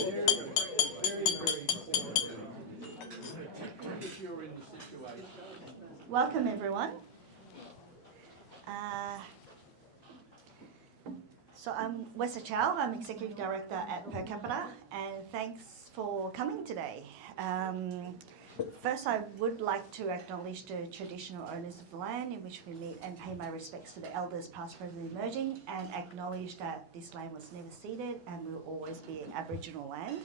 Very, very important if you're in the situation. Welcome, everyone. So I'm Wessa Chow. I'm Executive Director at Capita, and thanks for coming today. First, I would like to acknowledge the traditional owners of the land in which we meet and pay my respects to the elders past, present, emerging, and acknowledge that this land was never ceded and will always be Aboriginal land.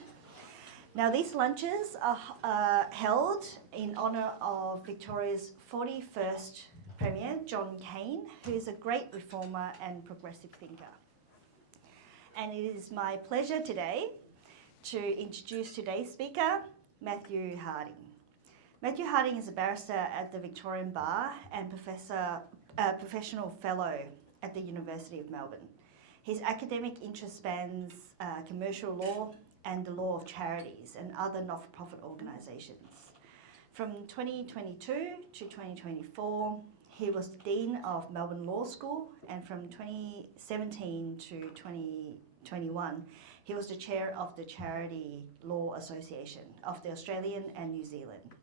Now, these lunches are held in honour of Victoria's 41st Premier, John Cain, who is a great reformer and progressive thinker. And it is my pleasure today to introduce today's speaker, Matthew Harding. Matthew Harding is a barrister at the Victorian Bar and professional fellow at the University of Melbourne. His academic interest spans commercial law and the law of charities and other not-for-profit organisations. From 2022 to 2024, he was the Dean of Melbourne Law School, and from 2017 to 2021, he was the Chair of the Charity Law Association of the Australian and New Zealand.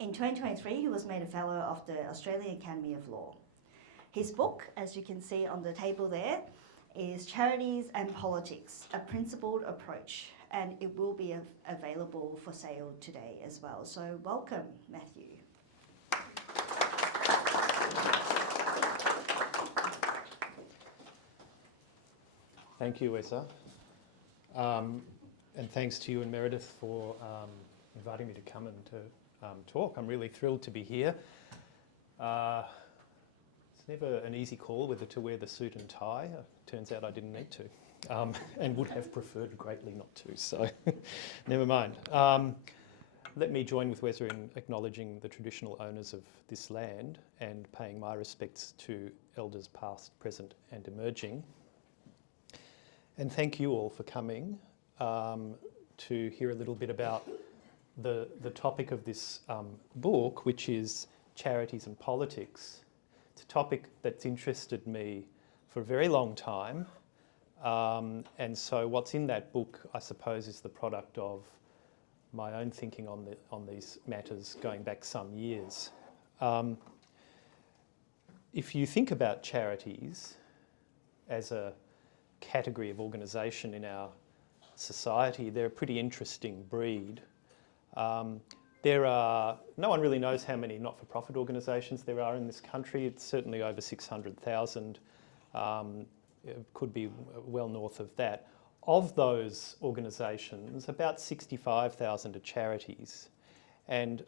In 2023, he was made a Fellow of the Australian Academy of Law. His book, as you can see on the table there, is Charities and Politics, a Principled Approach, and it will be available for sale today as well. So welcome, Matthew. Thank you, Wessa. And thanks to you and Meredith for inviting me to come and to talk. I'm really thrilled to be here. It's never an easy call whether to wear the suit and tie. Turns out I didn't need to, and would have preferred greatly not to, so never mind. Let me join with Wessa in acknowledging the traditional owners of this land and paying my respects to elders past, present and emerging. And thank you all for coming to hear a little bit about the topic of this book, which is Charities and Politics. It's a topic that's interested me for a very long time. And so what's in that book, I suppose, is the product of my own thinking on these matters going back some years. If you think about charities as a category of organisation in our society, they're a pretty interesting breed. No one really knows how many not-for-profit organisations there are in this country. It's certainly over 600,000. It could be well north of that. Of those organisations, about 65,000 are charities. And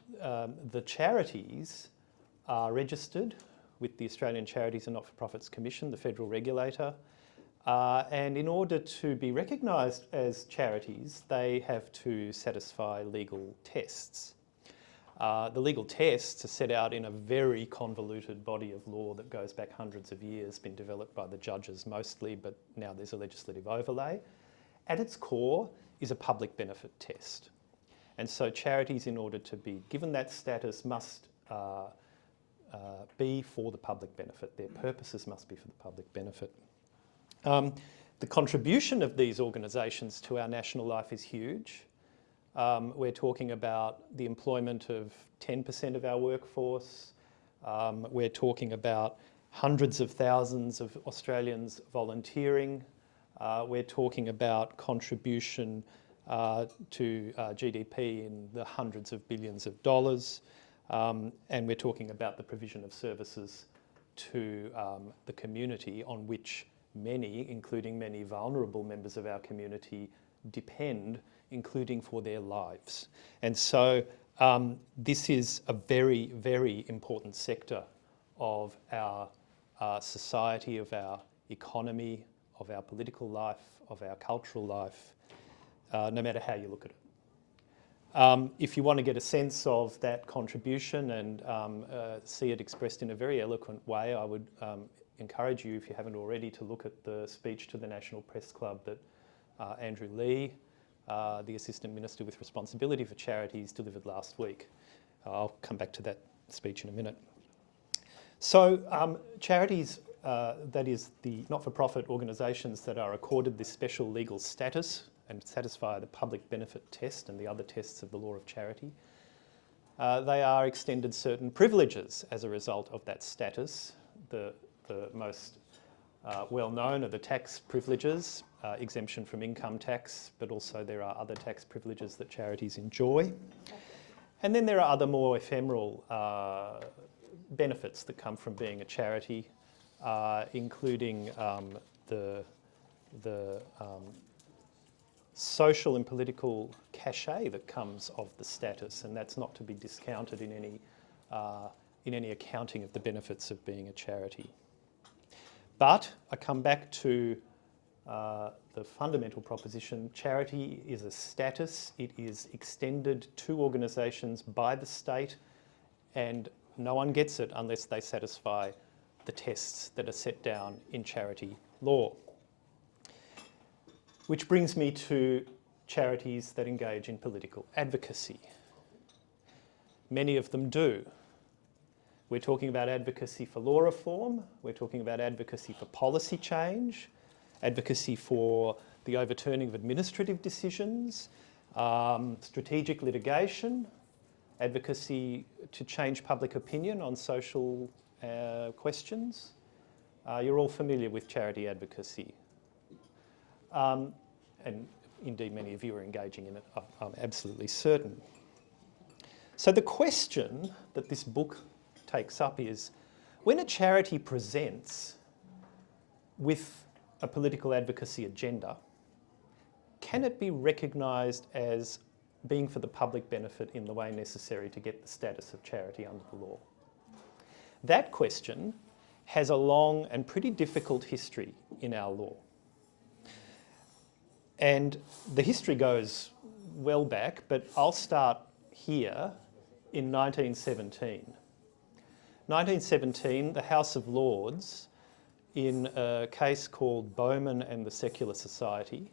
the charities are registered with the Australian Charities and Not-for-Profits Commission, the federal regulator. And in order to be recognised as charities, they have to satisfy legal tests. The legal tests are set out in a very convoluted body of law that goes back hundreds of years, been developed by the judges mostly, but now there's a legislative overlay. At its core is a public benefit test. And so charities, in order to be given that status, must be for the public benefit. Their purposes must be for the public benefit. The contribution of these organisations to our national life is huge. We're talking about the employment of 10% of our workforce. We're talking about hundreds of thousands of Australians volunteering. We're talking about contribution to GDP in the hundreds of billions of dollars. And we're talking about the provision of services to the community on which many, including many vulnerable members of our community, depend, including for their lives. And so this is a very, very important sector of our society, of our economy, of our political life, of our cultural life, no matter how you look at it. If you want to get a sense of that contribution and see it expressed in a very eloquent way, I would encourage you, if you haven't already, to look at the speech to the National Press Club that Andrew Leigh, the Assistant Minister with Responsibility for Charities, delivered last week. I'll come back to that speech in a minute. So charities, that is the not-for-profit organisations that are accorded this special legal status and satisfy the public benefit test and the other tests of the law of charity, they are extended certain privileges as a result of that status. The most well-known are the tax privileges, exemption from income tax, but also there are other tax privileges that charities enjoy. And then there are other more ephemeral benefits that come from being a charity, including the social and political cachet that comes of the status, and that's not to be discounted in any accounting of the benefits of being a charity. But I come back to the fundamental proposition: charity is a status. It is extended to organisations by the state, and no one gets it unless they satisfy the tests that are set down in charity law. Which brings me to charities that engage in political advocacy. Many of them do. We're talking about advocacy for law reform, we're talking about advocacy for policy change, advocacy for the overturning of administrative decisions, strategic litigation, advocacy to change public opinion on social questions. You're all familiar with charity advocacy. And indeed many of you are engaging in it, I'm absolutely certain. So the question that this book takes up is, when a charity presents with a political advocacy agenda, can it be recognised as being for the public benefit in the way necessary to get the status of charity under the law? That question has a long and pretty difficult history in our law. And the history goes well back, but I'll start here in 1917. 1917, the House of Lords, in a case called Bowman and the Secular Society,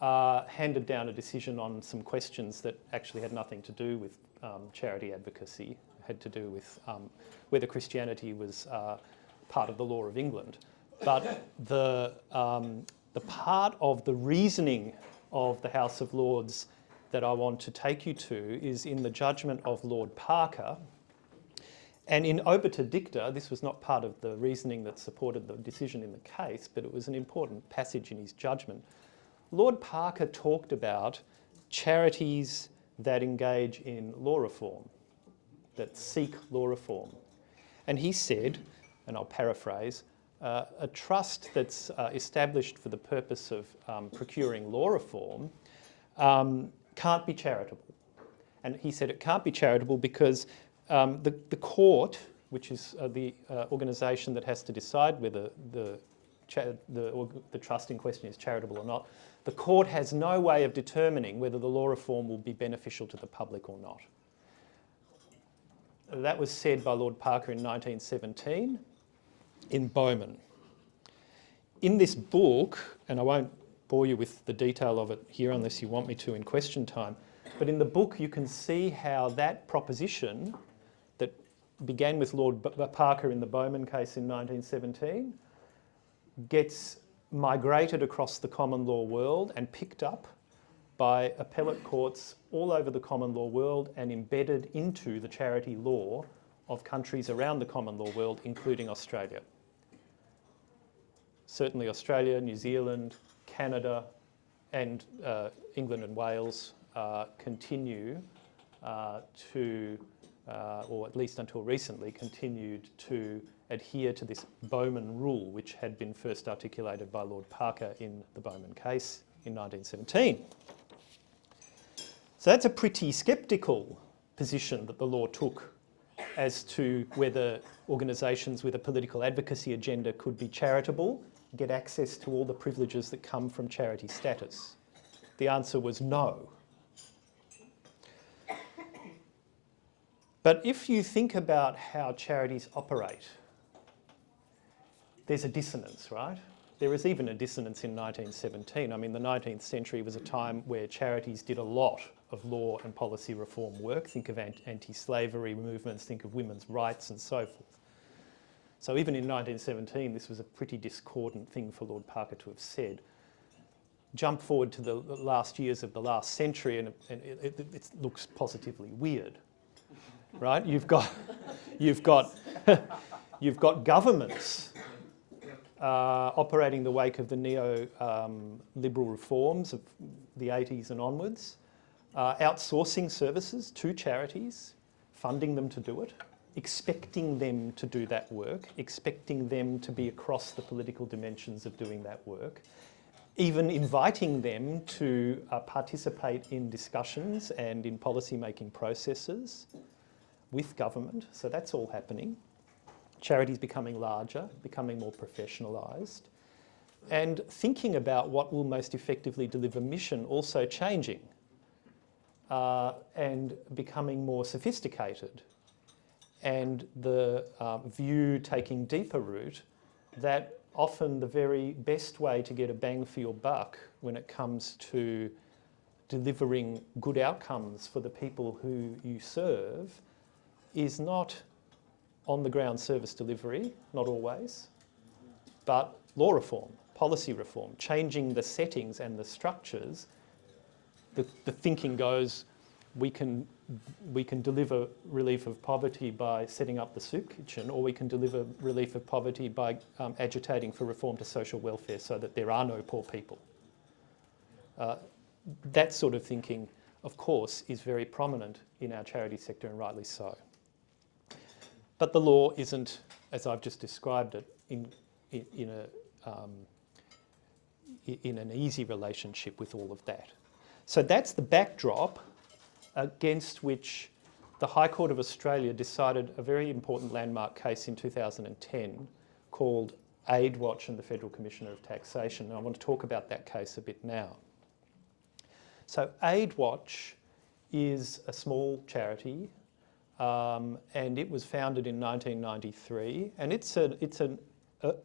handed down a decision on some questions that actually had nothing to do with charity advocacy, had to do with whether Christianity was part of the law of England. But the part of the reasoning of the House of Lords that I want to take you to is in the judgment of Lord Parker. And in obiter dicta, this was not part of the reasoning that supported the decision in the case, but it was an important passage in his judgment. Lord Parker talked about charities that engage in law reform, that seek law reform. And he said, and I'll paraphrase, a trust that's established for the purpose of procuring law reform can't be charitable. And he said it can't be charitable because the court, which is the organisation that has to decide whether the trust in question is charitable or not, the court has no way of determining whether the law reform will be beneficial to the public or not. That was said by Lord Parker in 1917 in Bowman. In this book, and I won't bore you with the detail of it here unless you want me to in question time, but in the book you can see how that proposition that began with Lord Parker in the Bowman case in 1917 gets migrated across the common law world and picked up by appellate courts all over the common law world and embedded into the charity law of countries around the common law world, including Australia. Certainly Australia, New Zealand, Canada, and England and Wales continue to, or at least until recently, continued to adhere to this Bowman rule, which had been first articulated by Lord Parker in the Bowman case in 1917. So that's a pretty sceptical position that the law took as to whether organisations with a political advocacy agenda could be charitable, get access to all the privileges that come from charity status. The answer was no. But if you think about how charities operate, there's a dissonance, right? There was even a dissonance in 1917. I mean, the 19th century was a time where charities did a lot of law and policy reform work. Think of anti-slavery movements, think of women's rights and so forth. So even in 1917, this was a pretty discordant thing for Lord Parker to have said. jump forward to the last years of the last century, and it looks positively weird, right? You've got you've got governments operating in the wake of the neo-liberal reforms of the 80s and onwards, outsourcing services to charities, funding them to do it, expecting them to do that work, expecting them to be across the political dimensions of doing that work, even inviting them to participate in discussions and in policy-making processes with government. So that's all happening. Charities becoming larger, becoming more professionalised, and thinking about what will most effectively deliver mission also changing and becoming more sophisticated. And the view taking deeper root that often the very best way to get a bang for your buck when it comes to delivering good outcomes for the people who you serve is not on-the-ground service delivery, not always, but law reform, policy reform, changing the settings and the structures. The thinking goes, we can deliver relief of poverty by setting up the soup kitchen, or we can deliver relief of poverty by agitating for reform to social welfare so that there are no poor people. That sort of thinking, of course, is very prominent in our charity sector, and rightly so. But the law isn't, as I've just described it, in an easy relationship with all of that. So that's the backdrop against which the High Court of Australia decided a very important landmark case in 2010 called Aid Watch and the Federal Commissioner of Taxation. And I want to talk about that case a bit now. So Aid Watch is a small charity and it was founded in 1993, and it's an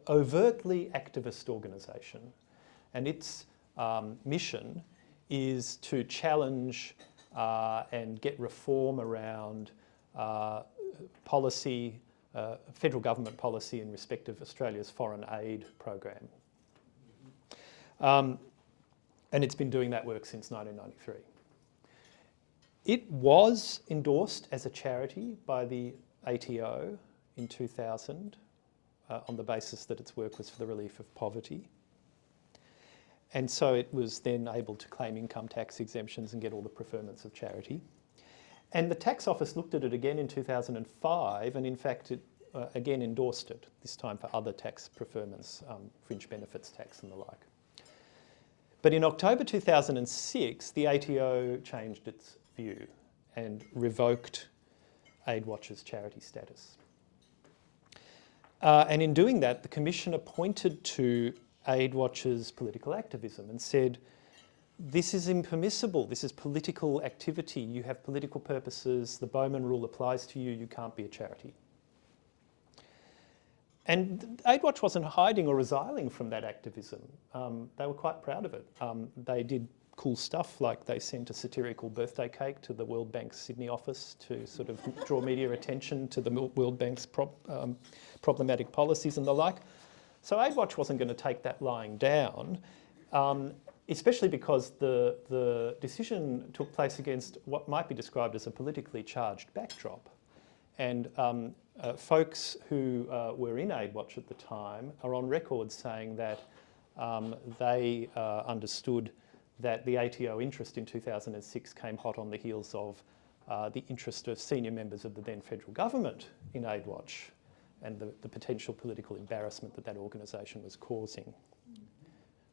overtly activist organisation, and its mission is to challenge and get reform around policy, federal government policy in respect of Australia's foreign aid program. And it's been doing that work since 1993. It was endorsed as a charity by the ATO in 2000 on the basis that its work was for the relief of poverty. And so it was then able to claim income tax exemptions and get all the preferments of charity. And the tax office looked at it again in 2005, and in fact it again endorsed it, this time for other tax preferments, fringe benefits tax and the like. But in October 2006, the ATO changed its view and revoked Aid Watch's charity status. And in doing that, the Commissioner pointed to Aid Watch's political activism and said, this is impermissible, this is political activity, you have political purposes, the Bowman rule applies to you, you can't be a charity. And Aid Watch wasn't hiding or resiling from that activism. They were quite proud of it. They did cool stuff, like they sent a satirical birthday cake to the World Bank's Sydney office to sort of draw media attention to the World Bank's problematic policies and the like. So Aid Watch wasn't going to take that lying down, especially because the decision took place against what might be described as a politically charged backdrop. And folks who were in Aid Watch at the time are on record saying that they understood that the ATO interest in 2006 came hot on the heels of the interest of senior members of the then federal government in Aid Watch and the potential political embarrassment that that organisation was causing.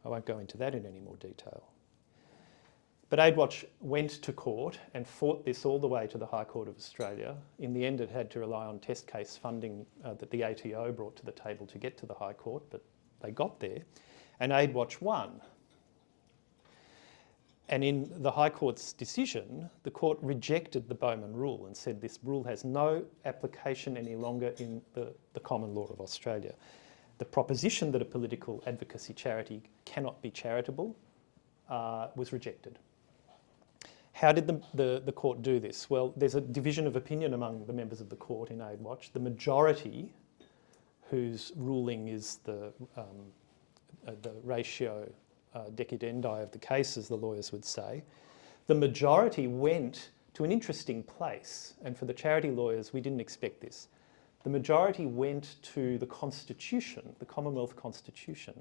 I won't go into that in any more detail. But Aid Watch went to court and fought this all the way to the High Court of Australia. In the end, it had to rely on test case funding that the ATO brought to the table to get to the High Court, but they got there, and Aid Watch won. And in the High Court's decision, the court rejected the Bowman rule and said this rule has no application any longer in the common law of Australia. The proposition that a political advocacy charity cannot be charitable was rejected. How did the court do this? Well, there's a division of opinion among the members of the court in Aid Watch. The majority, whose ruling is the ratio decidendi of the case, as the lawyers would say, the majority went to an interesting place. And for the charity lawyers, we didn't expect this. The majority went to the Constitution, the Commonwealth Constitution,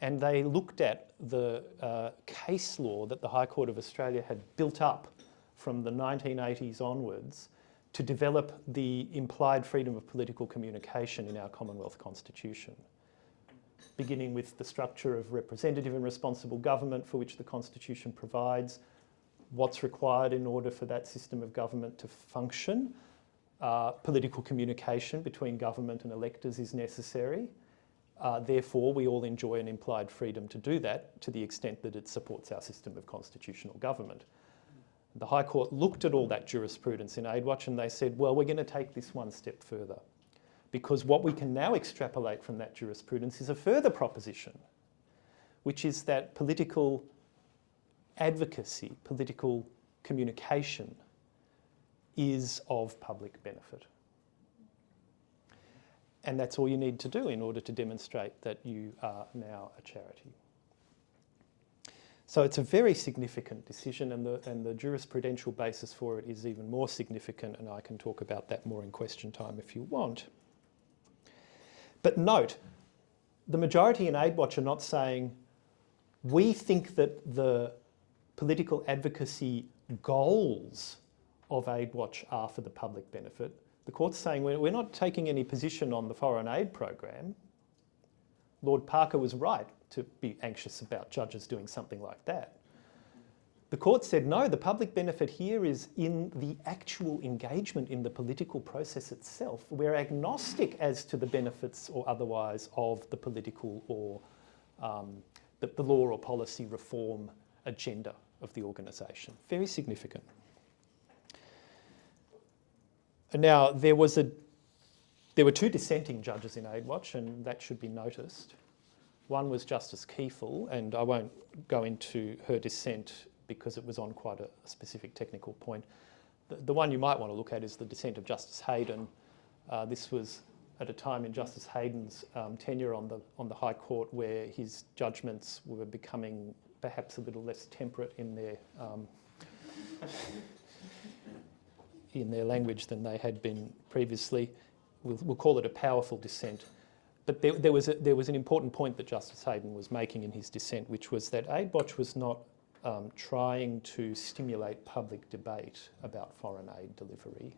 and they looked at the case law that the High Court of Australia had built up from the 1980s onwards to develop the implied freedom of political communication in our Commonwealth Constitution, beginning with the structure of representative and responsible government for which the Constitution provides, what's required in order for that system of government to function. Political communication between government and electors is necessary. Therefore, we all enjoy an implied freedom to do that to the extent that it supports our system of constitutional government. The High Court looked at all that jurisprudence in AidWatch and they said, well, we're going to take this one step further, because what we can now extrapolate from that jurisprudence is a further proposition, which is that political advocacy, political communication is of public benefit. And that's all you need to do in order to demonstrate that you are now a charity. So it's a very significant decision, and the jurisprudential basis for it is even more significant, and I can talk about that more in question time if you want. But note, the majority in AidWatch are not saying, we think that the political advocacy goals of AidWatch are for the public benefit. The court's saying we're not taking any position on the foreign aid program. Lord Parker was right to be anxious about judges doing something like that. The court said, no, the public benefit here is in the actual engagement in the political process itself. We're agnostic as to the benefits or otherwise of the political or the law or policy reform agenda of the organisation. Very significant. And now, there were two dissenting judges in AidWatch, and that should be noticed. One was Justice Kiefel, and I won't go into her dissent because it was on quite a specific technical point. The one you might want to look at is the dissent of Justice Hayden. This was at a time in Justice Hayden's tenure on the High Court where his judgments were becoming perhaps a little less temperate in their language than they had been previously. We'll call it a powerful dissent. But there was an important point that Justice Hayden was making in his dissent, which was that AidWatch was not trying to stimulate public debate about foreign aid delivery.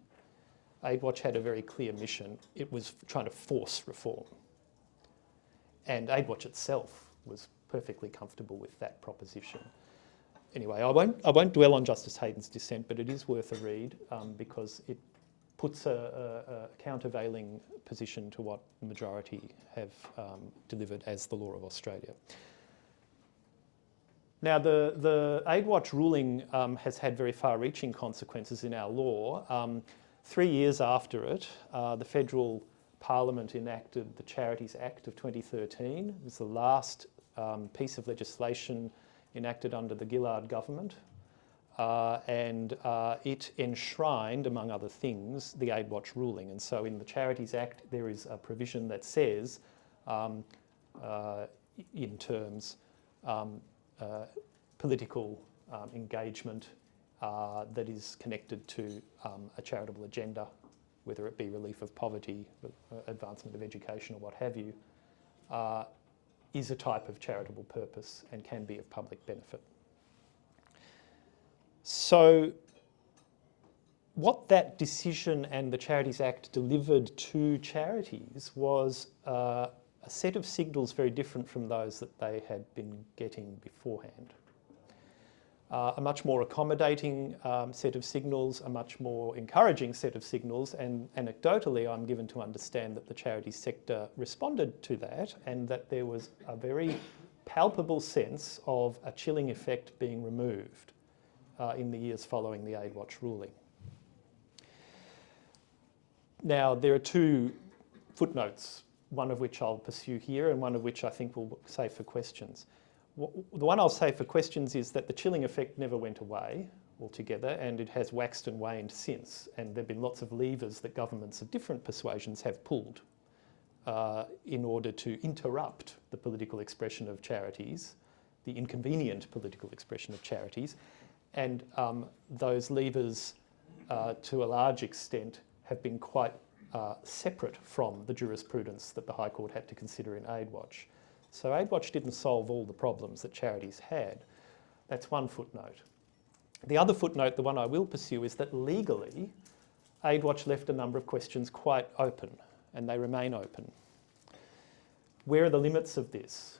AidWatch had a very clear mission. It was trying to force reform. And AidWatch itself was perfectly comfortable with that proposition. Anyway, I won't dwell on Justice Hayden's dissent, but it is worth a read because it puts a countervailing position to what the majority have delivered as the law of Australia. Now, the AidWatch ruling has had very far-reaching consequences in our law. 3 years after it, the Federal Parliament enacted the Charities Act of 2013. It was the last piece of legislation enacted under the Gillard government, and it enshrined, among other things, the AidWatch ruling. And so in the Charities Act, there is a provision that says, in terms, political engagement that is connected to a charitable agenda, whether it be relief of poverty, advancement of education, or what have you, is a type of charitable purpose and can be of public benefit. So what that decision and the Charities Act delivered to charities was a set of signals very different from those that they had been getting beforehand. A much more accommodating set of signals, a much more encouraging set of signals, and anecdotally I'm given to understand that the charity sector responded to that and that there was a very palpable sense of a chilling effect being removed in the years following the AidWatch ruling. Now, there are two footnotes, one of which I'll pursue here and one of which I think we'll save for questions. The one I'll say for questions is that the chilling effect never went away altogether, and it has waxed and waned since, and there have been lots of levers that governments of different persuasions have pulled in order to interrupt the political expression of charities the inconvenient political expression of charities, and those levers, to a large extent, have been quite separate from the jurisprudence that the High Court had to consider in AidWatch. So AidWatch didn't solve all the problems that charities had. That's one footnote. The other footnote, the one I will pursue, is that legally, AidWatch left a number of questions quite open, and they remain open. Where are the limits of this?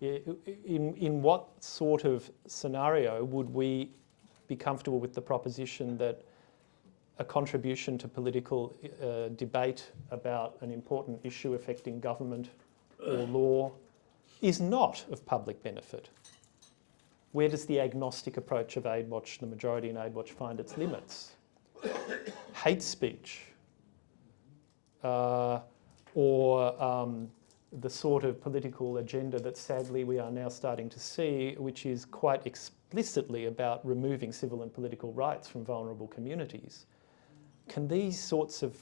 In what sort of scenario would we be comfortable with the proposition that a contribution to political debate about an important issue affecting government or law is not of public benefit? Where does the agnostic approach of AidWatch, the majority in AidWatch, find its limits? Hate speech, or the sort of political agenda that sadly we are now starting to see, which is quite explicitly about removing civil and political rights from vulnerable communities. Can these sorts of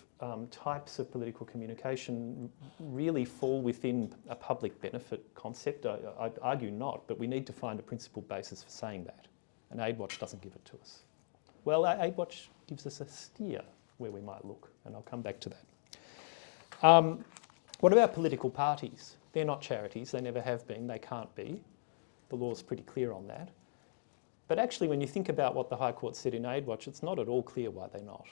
types of political communication really fall within a public benefit concept? I'd argue not, but we need to find a principled basis for saying that, and AidWatch doesn't give it to us. Well, AidWatch gives us a steer where we might look, and I'll come back to that. What about political parties? They're not charities, they never have been, they can't be. The law's pretty clear on that. But actually, when you think about what the High Court said in AidWatch, it's not at all clear why they're not.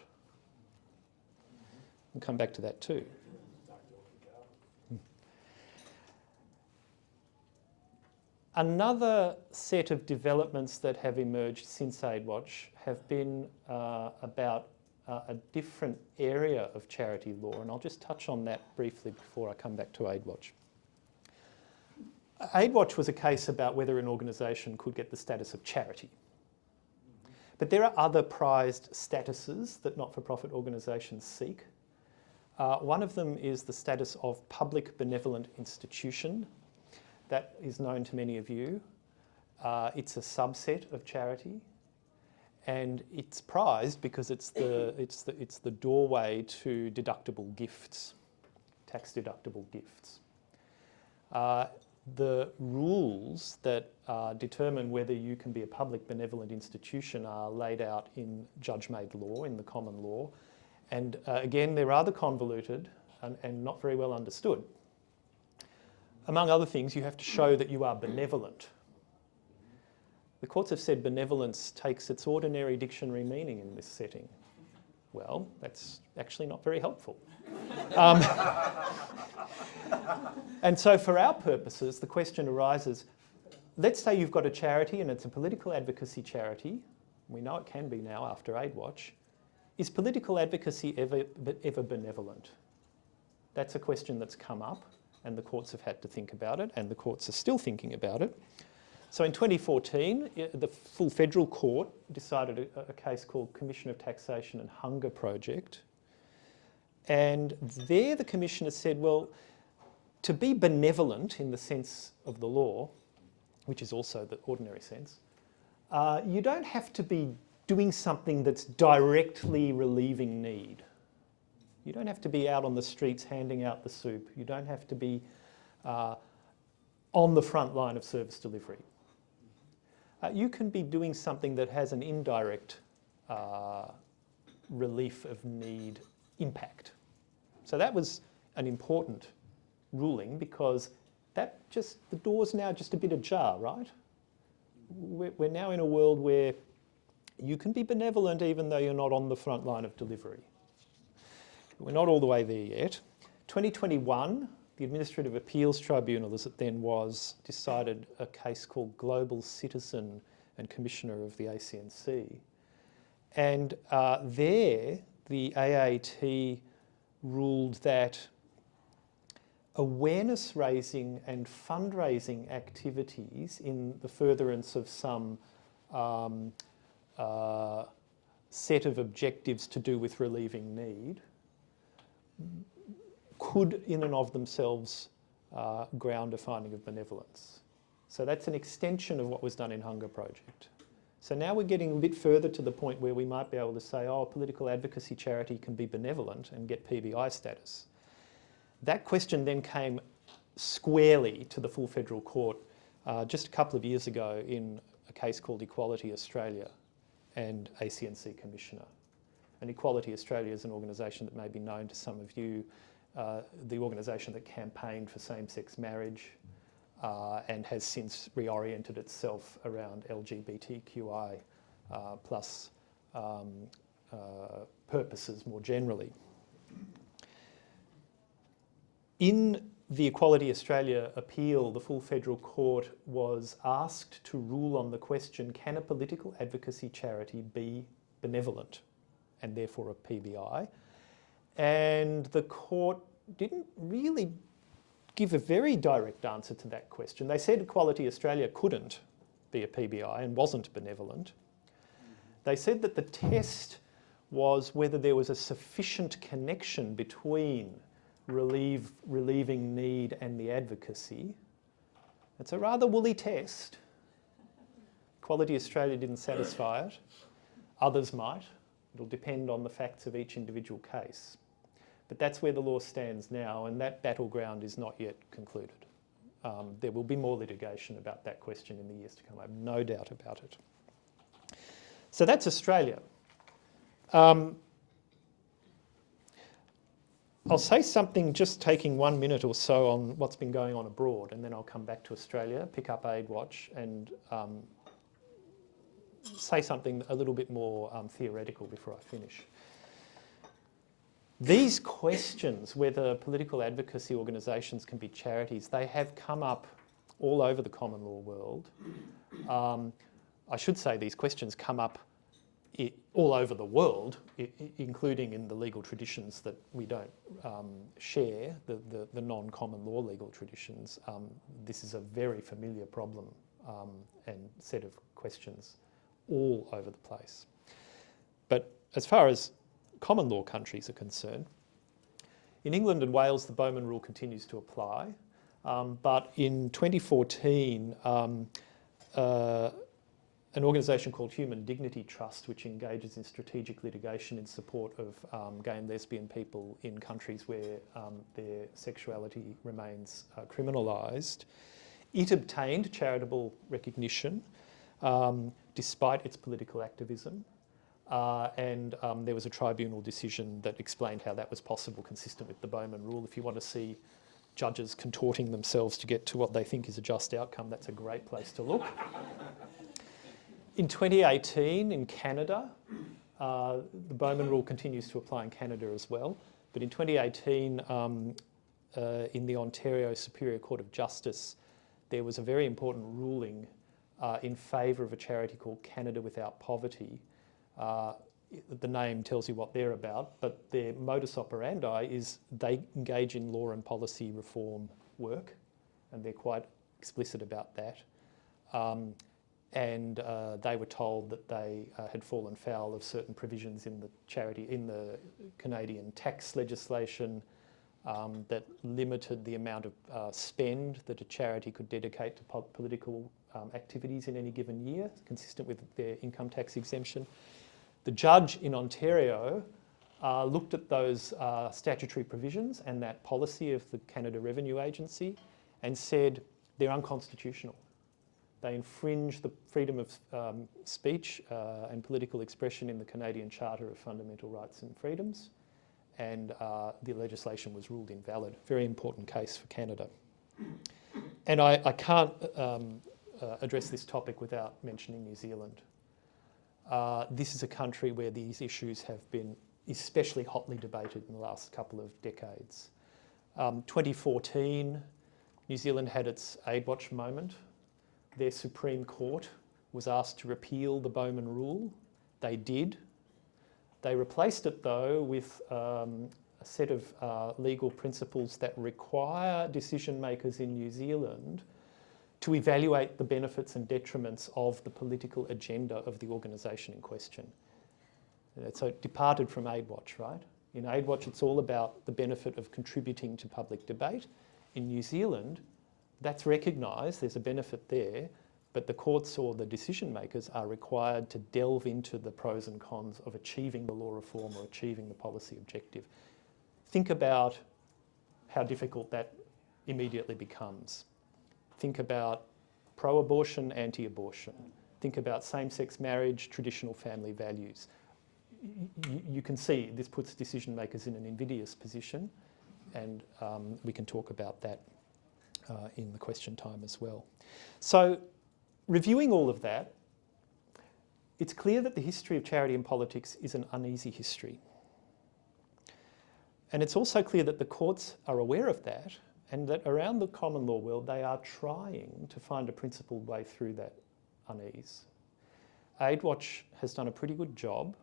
We'll come back to that too. Another set of developments that have emerged since AidWatch have been about a different area of charity law, and I'll just touch on that briefly before I come back to AidWatch. AidWatch was a case about whether an organisation could get the status of charity. But there are other prized statuses that not-for-profit organisations seek. One of them is the status of public benevolent institution. That is known to many of you. It's a subset of charity, and it's prized because it's the doorway to deductible gifts, tax-deductible gifts. The rules that determine whether you can be a public benevolent institution are laid out in judge-made law, in the common law, and again, they're rather convoluted and not very well understood. Among other things, you have to show that you are benevolent. The courts have said benevolence takes its ordinary dictionary meaning in this setting. Well, that's actually not very helpful. And so for our purposes, the question arises, let's say you've got a charity and it's a political advocacy charity. We know it can be now after AidWatch. Is political advocacy ever benevolent? That's a question that's come up, and the courts have had to think about it, and the courts are still thinking about it. So in 2014, the full federal court decided a case called Commission of Taxation and Hunger Project. And there the commissioner said, well, to be benevolent in the sense of the law, which is also the ordinary sense, you don't have to be doing something that's directly relieving need. You don't have to be out on the streets handing out the soup. You don't have to be on the front line of service delivery. You can be doing something that has an indirect relief of need impact. So that was an important ruling because that the door's now just a bit ajar, right? We're now in a world where you can be benevolent even though you're not on the front line of delivery. We're not all the way there yet. 2021, the Administrative Appeals Tribunal, as it then was, decided a case called Global Citizen and Commissioner of the ACNC. And there, the AAT ruled that awareness raising and fundraising activities in the furtherance of some set of objectives to do with relieving need could in and of themselves ground a finding of benevolence. So that's an extension of what was done in Hunger Project. So now we're getting a bit further to the point where we might be able to say, oh, a political advocacy charity can be benevolent and get PBI status. That question then came squarely to the full federal court just a couple of years ago in a case called Equality Australia and ACNC Commissioner. And Equality Australia is an organisation that may be known to some of you, the organisation that campaigned for same-sex marriage and has since reoriented itself around LGBTQI plus purposes more generally. In the Equality Australia appeal, the full federal court was asked to rule on the question, can a political advocacy charity be benevolent and therefore a PBI? And the court didn't really give a very direct answer to that question. They said Equality Australia couldn't be a PBI and wasn't benevolent. They said that the test was whether there was a sufficient connection between relieving need and the advocacy. It's a rather woolly test. Equality Australia didn't satisfy it. Others might. It'll depend on the facts of each individual case. But that's where the law stands now, and that battleground is not yet concluded. There will be more litigation about that question in the years to come. I have no doubt about it. So that's Australia. I'll say something, just taking 1 minute or so, on what's been going on abroad, and then I'll come back to Australia, pick up AidWatch, and say something a little bit more theoretical before I finish. These questions, whether political advocacy organisations can be charities, they have come up all over the common law world. I should say these questions come up all over the world, including in the legal traditions that we don't share, the non-common law legal traditions. This is a very familiar problem and set of questions all over the place. But as far as common law countries are concerned, in England and Wales the Bowman Rule continues to apply, but in 2014 an organisation called Human Dignity Trust, which engages in strategic litigation in support of gay and lesbian people in countries where their sexuality remains criminalised, it obtained charitable recognition despite its political activism. And there was a tribunal decision that explained how that was possible, consistent with the Bowman Rule. If you want to see judges contorting themselves to get to what they think is a just outcome, that's a great place to look. In 2018, in Canada, the Bowman Rule continues to apply in Canada as well, but in 2018, in the Ontario Superior Court of Justice, there was a very important ruling in favour of a charity called Canada Without Poverty. The name tells you what they're about, but their modus operandi is they engage in law and policy reform work, and they're quite explicit about that. And they were told that they had fallen foul of certain provisions in the Canadian tax legislation that limited the amount of spend that a charity could dedicate to political activities in any given year, consistent with their income tax exemption. The judge in Ontario looked at those statutory provisions and that policy of the Canada Revenue Agency and said they're unconstitutional. They infringe the freedom of speech and political expression in the Canadian Charter of Fundamental Rights and Freedoms, and the legislation was ruled invalid. Very important case for Canada. And I can't address this topic without mentioning New Zealand. This is a country where these issues have been especially hotly debated in the last couple of decades. 2014, New Zealand had its AidWatch moment. Their Supreme Court was asked to repeal the Bowman Rule. They did. They replaced it, though, with a set of legal principles that require decision makers in New Zealand to evaluate the benefits and detriments of the political agenda of the organisation in question. So it departed from AidWatch, right? In AidWatch, it's all about the benefit of contributing to public debate. In New Zealand, that's recognised, there's a benefit there, but the courts or the decision makers are required to delve into the pros and cons of achieving the law reform or achieving the policy objective. Think about how difficult that immediately becomes. Think about pro-abortion, anti-abortion. Think about same-sex marriage, traditional family values. You can see this puts decision makers in an invidious position, and we can talk about that in the question time as well. So, reviewing all of that, it's clear that the history of charity and politics is an uneasy history. And it's also clear that the courts are aware of that, and that around the common law world they are trying to find a principled way through that unease. AidWatch has done a pretty good job,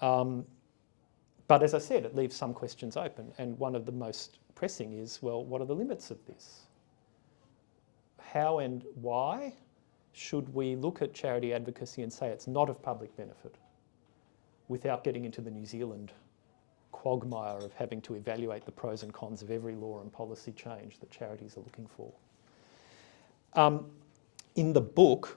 but as I said, it leaves some questions open, and one of the most pressing is, well, what are the limits of this? How and why should we look at charity advocacy and say it's not of public benefit without getting into the New Zealand quagmire of having to evaluate the pros and cons of every law and policy change that charities are looking for? In the book,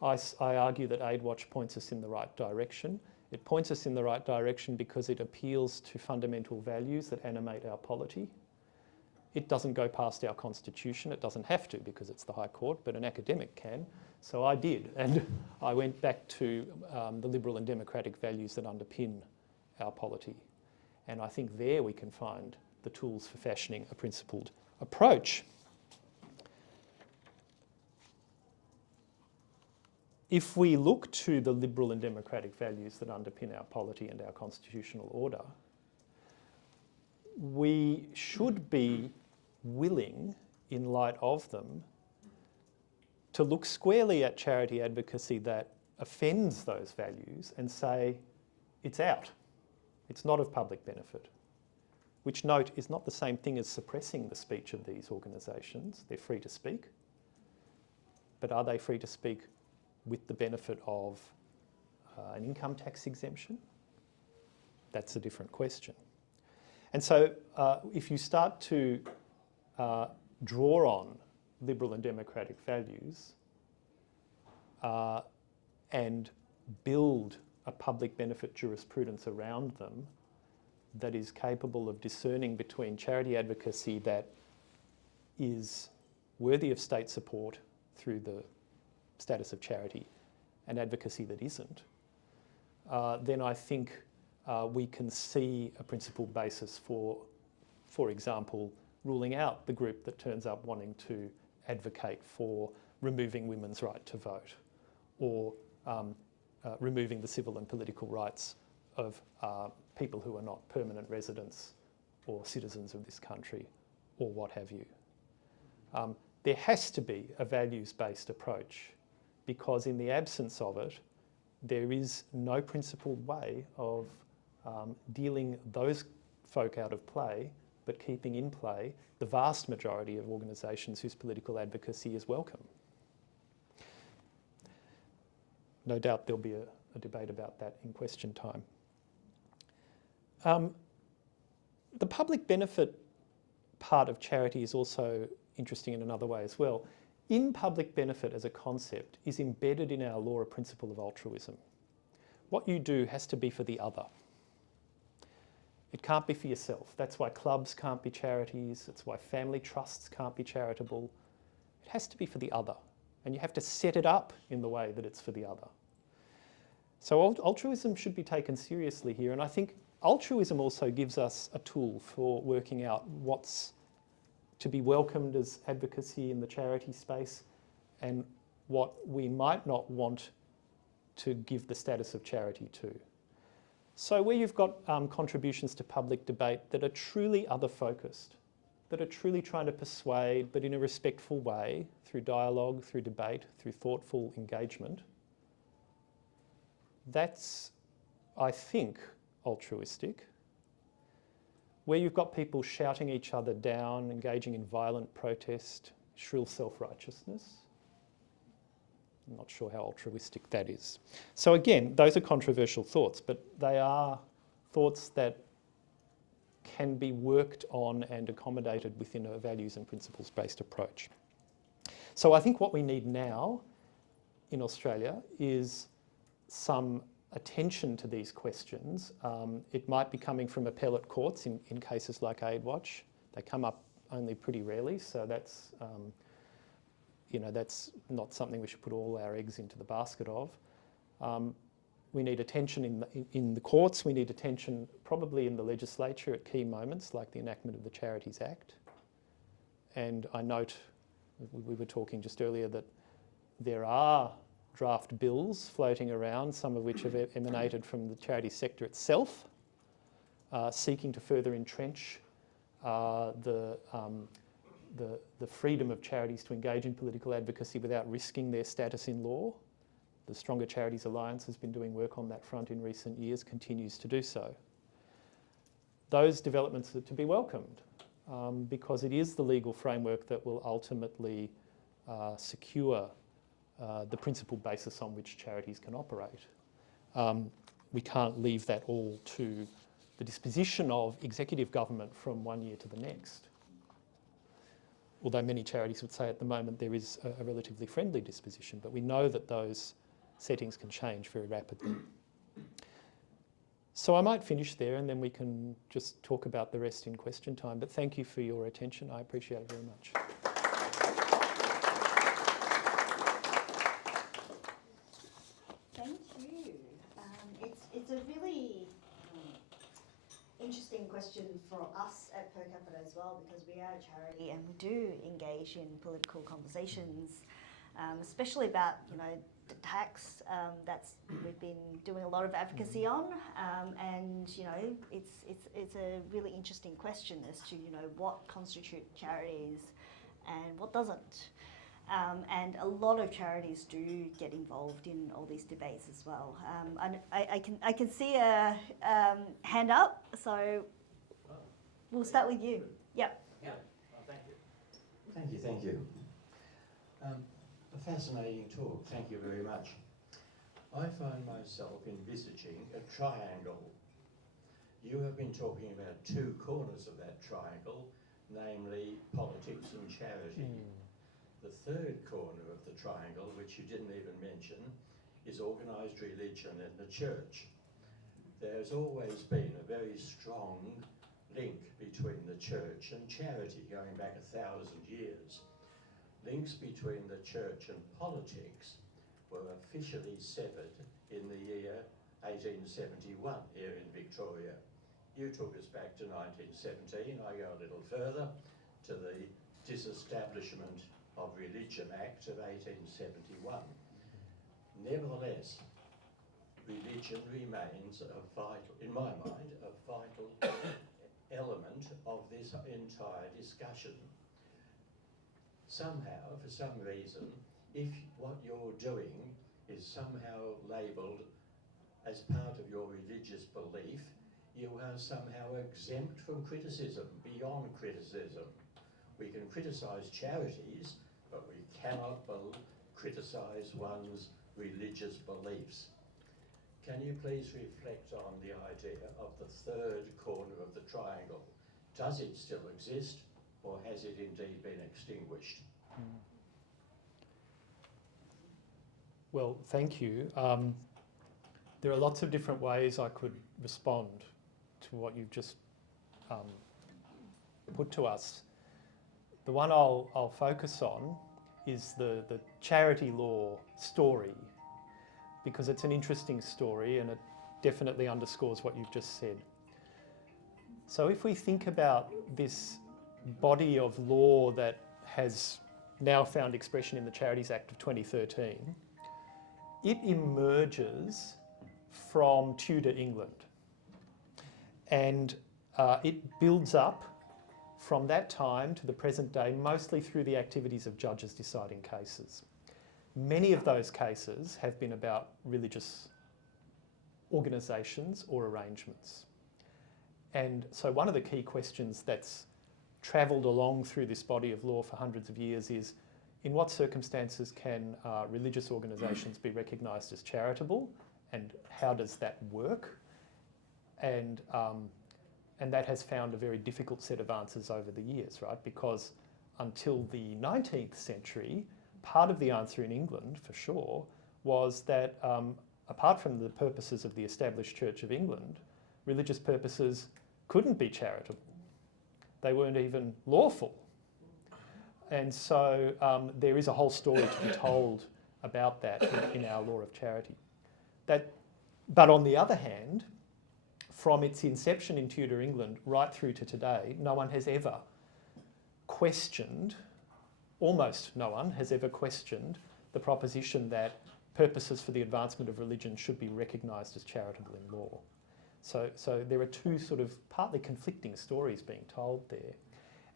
I argue that AidWatch points us in the right direction. It points us in the right direction because it appeals to fundamental values that animate our polity. It doesn't go past our constitution. It doesn't have to because it's the High Court, but an academic can. So I did, and I went back to the liberal and democratic values that underpin our polity. And I think there we can find the tools for fashioning a principled approach. If we look to the liberal and democratic values that underpin our polity and our constitutional order, we should be willing, in light of them, to look squarely at charity advocacy that offends those values and say, it's out. It's not of public benefit. Which, note, is not the same thing as suppressing the speech of these organisations. They're free to speak. But are they free to speak with the benefit of an income tax exemption? That's a different question. And so if you start to draw on liberal and democratic values and build a public benefit jurisprudence around them that is capable of discerning between charity advocacy that is worthy of state support through the status of charity and advocacy that isn't, then I think we can see a principled basis for example, ruling out the group that turns up wanting to advocate for removing women's right to vote or removing the civil and political rights of people who are not permanent residents or citizens of this country or what have you. There has to be a values-based approach because in the absence of it, there is no principled way of dealing those folk out of play, but keeping in play the vast majority of organisations whose political advocacy is welcome. No doubt there'll be a debate about that in question time. The public benefit part of charity is also interesting in another way as well. In public benefit as a concept is embedded in our law a principle of altruism. What you do has to be for the other. It can't be for yourself. That's why clubs can't be charities. That's why family trusts can't be charitable. It has to be for the other. And you have to set it up in the way that it's for the other. So altruism should be taken seriously here. And I think altruism also gives us a tool for working out what's to be welcomed as advocacy in the charity space and what we might not want to give the status of charity to. So where you've got contributions to public debate that are truly other-focused, that are truly trying to persuade, but in a respectful way, through dialogue, through debate, through thoughtful engagement, that's, I think, altruistic. Where you've got people shouting each other down, engaging in violent protest, shrill self-righteousness, I'm not sure how altruistic that is. So again, those are controversial thoughts, but they are thoughts that can be worked on and accommodated within a values and principles-based approach. So I think what we need now in Australia is some attention to these questions. It might be coming from appellate courts in cases like AidWatch. They come up only pretty rarely, so that's that's not something we should put all our eggs into the basket of. We need attention in the courts, we need attention probably in the legislature at key moments like the enactment of the Charities Act. And I note, we were talking just earlier, that there are draft bills floating around, some of which have emanated from the charity sector itself, seeking to further entrench the freedom of charities to engage in political advocacy without risking their status in law. The Stronger Charities Alliance has been doing work on that front in recent years, continues to do so. Those developments are to be welcomed because it is the legal framework that will ultimately secure the principal basis on which charities can operate. We can't leave that all to the disposition of executive government from one year to the next. Although many charities would say at the moment there is a relatively friendly disposition, but we know that those settings can change very rapidly. So I might finish there and then we can just talk about the rest in question time. But thank you for your attention. I appreciate it very much. Thank you. It's a really interesting question for us at Per Capita as well, because we are a charity and we do engage in political conversations, especially about the tax. We've been doing a lot of advocacy on, and it's a really interesting question as to what constitutes charities and what doesn't. And a lot of charities do get involved in all these debates as well. And I can see a hand up, so we'll start with you. Yep. Yeah. Thank you. A fascinating talk. Thank you very much. I find myself envisaging a triangle. You have been talking about two corners of that triangle, namely politics and charity. The third corner of the triangle, which you didn't even mention, is organised religion and the church. There's always been a very strong link between the church and charity going back 1,000 years. Links between the church and politics were officially severed in the year 1871 here in Victoria. You took us back to 1917, I go a little further, to the Disestablishment of Religion Act of 1871. Nevertheless, religion remains a vital, in my mind, a vital element of this entire discussion. Somehow, for some reason, if what you're doing is somehow labelled as part of your religious belief, you are somehow exempt from criticism, beyond criticism. We can criticise charities, but we cannot criticise one's religious beliefs. Can you please reflect on the idea of the third corner of the triangle? Does it still exist, or has it indeed been extinguished? Well, thank you. There are lots of different ways I could respond to what you've just put to us. The one I'll focus on is the charity law story, because it's an interesting story and it definitely underscores what you've just said. So if we think about this body of law that has now found expression in the Charities Act of 2013, it emerges from Tudor England, and it builds up from that time to the present day, mostly through the activities of judges deciding cases. Many of those cases have been about religious organisations or arrangements. And so one of the key questions that's travelled along through this body of law for hundreds of years is, in what circumstances can religious organisations be recognised as charitable, and how does that work? And that has found a very difficult set of answers over the years, right? Because until the 19th century, part of the answer in England, for sure, was that apart from the purposes of the established Church of England, religious purposes couldn't be charitable. They weren't even lawful. And so there is a whole story to be told about that in our law of charity. But on the other hand, from its inception in Tudor England right through to today, no one has ever questioned, almost no one has ever questioned the proposition that purposes for the advancement of religion should be recognised as charitable in law. So there are two sort of partly conflicting stories being told there.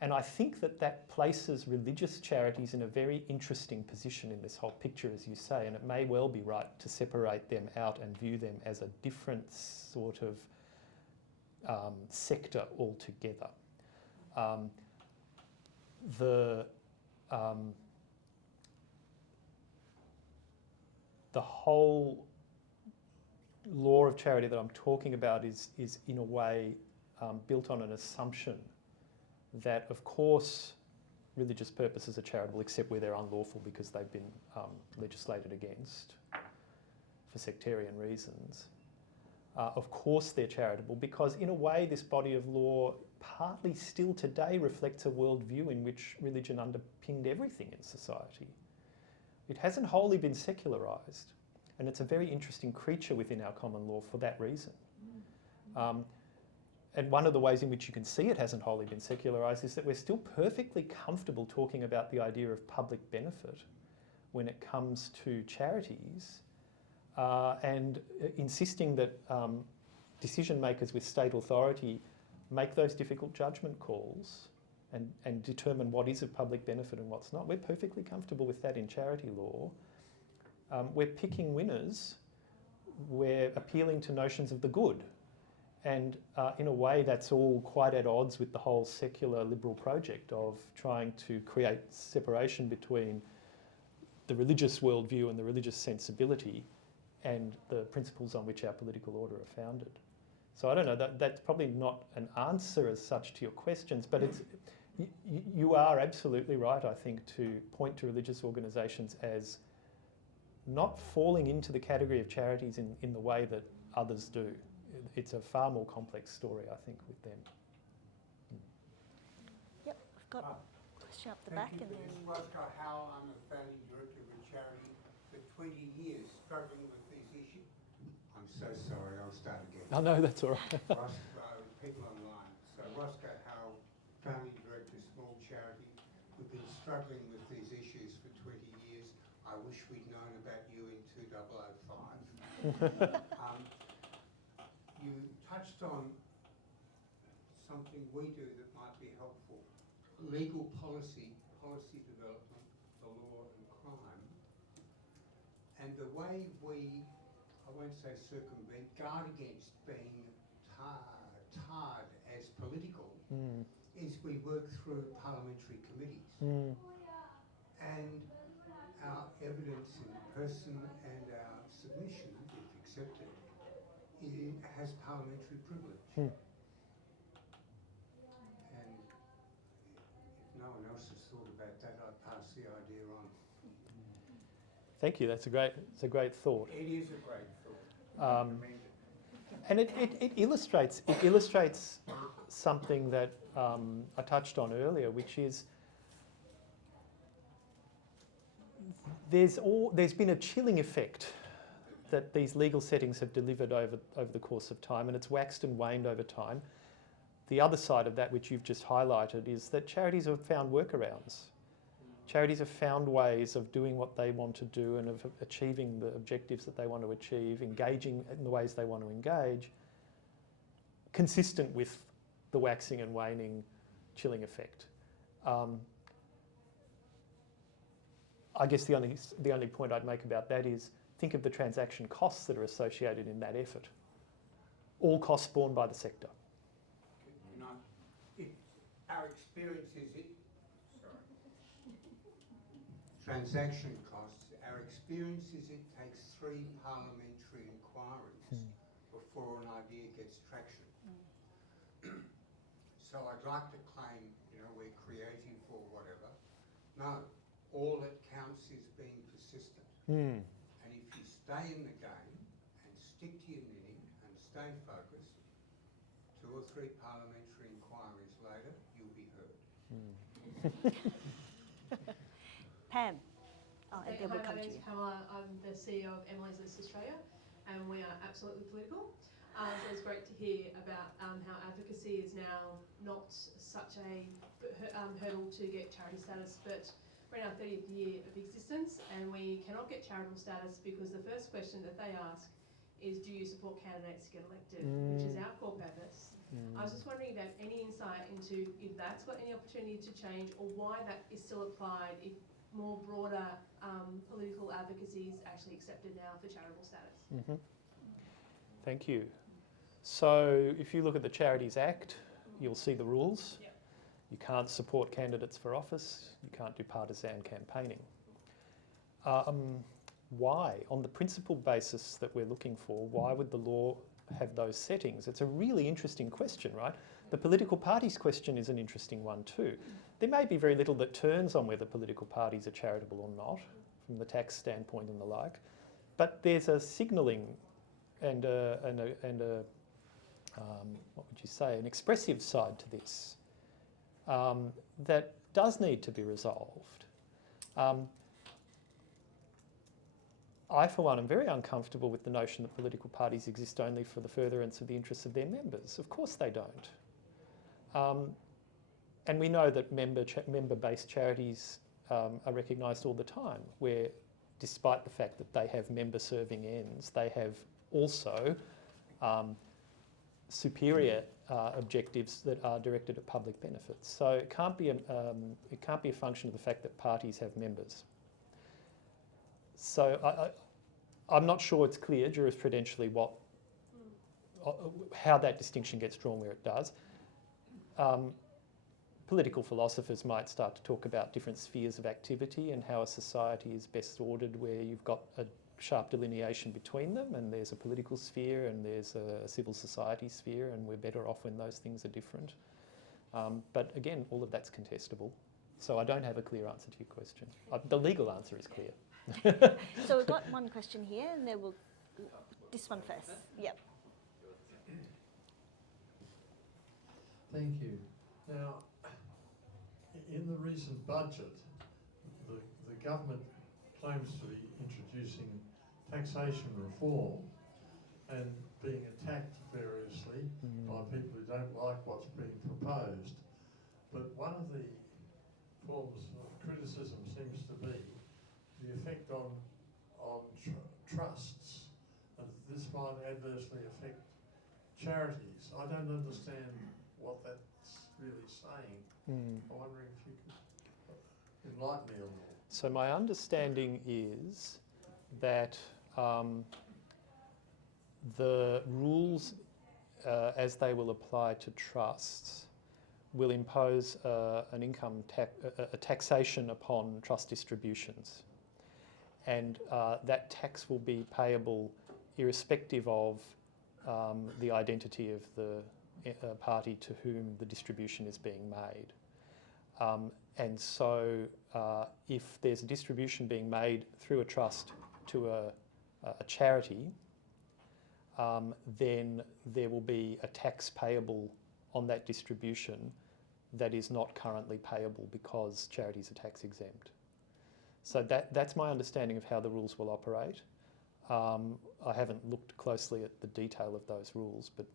And I think that places religious charities in a very interesting position in this whole picture, as you say, and it may well be right to separate them out and view them as a different sort of sector altogether. The whole law of charity that I'm talking about is in a way built on an assumption that, of course, religious purposes are charitable except where they're unlawful because they've been legislated against for sectarian reasons. Of course they're charitable because in a way this body of law partly still today reflects a worldview in which religion underpinned everything in society. It hasn't wholly been secularised, and it's a very interesting creature within our common law for that reason. And one of the ways in which you can see it hasn't wholly been secularised is that we're still perfectly comfortable talking about the idea of public benefit when it comes to charities and insisting that decision makers with state authority make those difficult judgment calls and determine what is of public benefit and what's not. We're perfectly comfortable with that in charity law. We're picking winners. We're appealing to notions of the good. And in a way, that's all quite at odds with the whole secular liberal project of trying to create separation between the religious worldview and the religious sensibility and the principles on which our political order are founded. So I don't know, that's probably not an answer as such to your questions, but you are absolutely right, I think, to point to religious organisations as not falling into the category of charities in the way that others do. It's a far more complex story, I think, with them. Yep, I've got a question up the back and then... Roscoe Howell, I'm a founding director of a charity for 20 years struggling with these issues. I'm so sorry, I'll start again. Oh no, that's all right. People online. So Roscoe Howell, founding director, small charity. We've been struggling with these issues for 20 years. I wish we'd known about you in 2005. You touched on something we do that might be helpful. Legal policy development, the law and crime. And the way we, I won't say circumvent, guard against being tarred as political is we work through parliamentary committees. And our evidence in person and our submission, if accepted, it has parliamentary privilege. And if no one else has thought about that, I'd pass the idea on. Thank you, it's a great thought. It is a great thought. And it illustrates something that I touched on earlier, which is there's been a chilling effect that these legal settings have delivered over the course of time, and it's waxed and waned over time. The other side of that, which you've just highlighted, is that charities have found workarounds. Charities have found ways of doing what they want to do and of achieving the objectives that they want to achieve, engaging in the ways they want to engage, consistent with the waxing and waning chilling effect. I guess the only point I'd make about that is think of the transaction costs that are associated in that effort. All costs borne by the sector. Our experience is transaction costs. Our experience is it takes 3 parliamentary inquiries before an idea gets traction. So I'd like to claim, we're creative or whatever. No, all that counts is being persistent. And if you stay in the game and stick to your knitting and stay focused, 2 or 3 parliamentary inquiries later, you'll be heard. Pam. Oh, and then Hi, we'll come my to name's you. Pamela. I'm the CEO of Emily's List Australia, and we are absolutely political. So it's great to hear about how advocacy is now not such a hurdle to get charity status, but we're in our 30th year of existence and we cannot get charitable status because the first question that they ask is, do you support candidates to get elected, which is our core purpose. I was just wondering if you have any insight into if that's got any opportunity to change or why that is still applied if more broader political advocacy is actually accepted now for charitable status. Thank you. So if you look at the Charities Act, you'll see the rules. Yep. You can't support candidates for office. You can't do partisan campaigning. Why? On the principal basis that we're looking for, why would the law have those settings? It's a really interesting question, right? The political parties question is an interesting one too. There may be very little that turns on whether political parties are charitable or not, from the tax standpoint and the like, but there's a signalling and what would you say, an expressive side to this that does need to be resolved. I, for one, am very uncomfortable with the notion that political parties exist only for the furtherance of the interests of their members. Of course they don't. And we know that member-based charities are recognised all the time, where despite the fact that they have member-serving ends, they have also superior objectives that are directed at public benefits. So it can't be a function of the fact that parties have members. So I'm not sure it's clear jurisprudentially how that distinction gets drawn where it does. Political philosophers might start to talk about different spheres of activity and how a society is best ordered where you've got a sharp delineation between them, and there's a political sphere and there's a civil society sphere, and we're better off when those things are different. But again, all of that's contestable. So I don't have a clear answer to your question. The legal answer is clear. So we've got one question here, and then we'll this one first. Yep. Thank you. Now, in the recent budget, the government claims to be introducing taxation reform and being attacked variously by people who don't like what's being proposed. But one of the forms of criticism seems to be the effect on trusts, and this might adversely affect charities. I don't understand what that's really saying. I'm wondering if you could enlighten me on that. So my understanding is that the rules as they will apply to trusts will impose an income a taxation upon trust distributions, and that tax will be payable irrespective of the identity of the party to whom the distribution is being made. And so if there's a distribution being made through a trust to a charity, then there will be a tax payable on that distribution that is not currently payable because charities are tax exempt. So that's my understanding of how the rules will operate. I haven't looked closely at the detail of those rules, but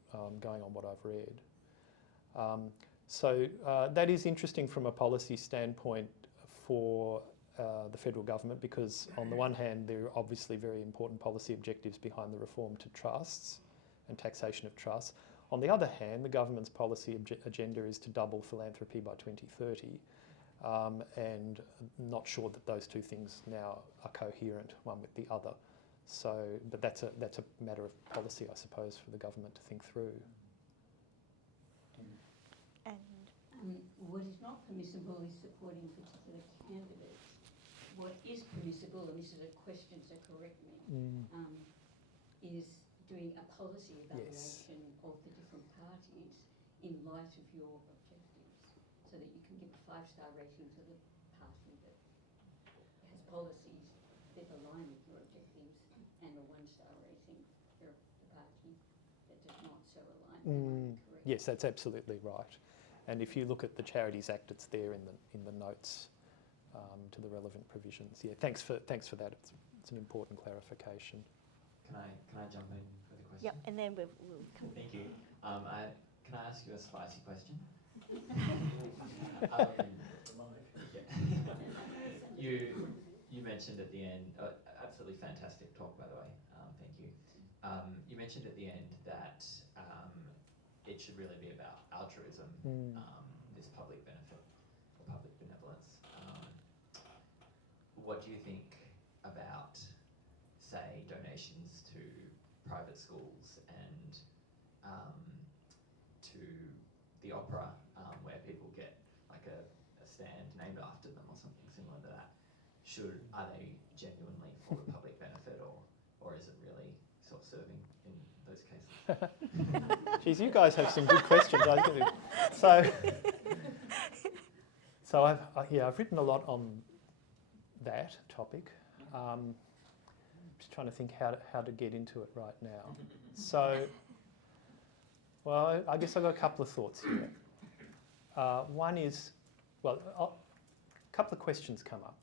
going on what I've read. So that is interesting from a policy standpoint for the federal government, because on the one hand there are obviously very important policy objectives behind the reform to trusts and taxation of trusts. On the other hand, the government's policy agenda is to double philanthropy by 2030, and I'm not sure that those two things now are coherent one with the other. So, but that's a matter of policy, I suppose, for the government to think through. And what is not permissible is supporting particular candidates. What is permissible, and this is a question, so correct me, is doing a policy evaluation of the different parties in light of your objectives, so that you can give a 5-star rating to the party that has policies that align with your objectives, and a 1-star rating for the party that does not so align. Correct? Yes, that's absolutely right. And if you look at the Charities Act, it's there in the notes to the relevant provisions. Yeah, thanks for that. It's an important clarification. Can I jump in with a question? Yep, and then we'll come. Thank you. Can I ask you a spicy question? Yeah. You mentioned at the end, absolutely fantastic talk, by the way. Thank you. You mentioned at the end that it should really be about altruism, this public benefit or public benevolence. What do you think about, say, donations to private schools and to the opera, where people get like a stand named after them or something similar to that? Are they genuinely for the public benefit, or is it really self-serving in those cases? Geez, you guys have some good questions. So I've written a lot on that topic. Just trying to think how to get into it right now. So, well, I guess I've got a couple of thoughts here. One is, a couple of questions come up,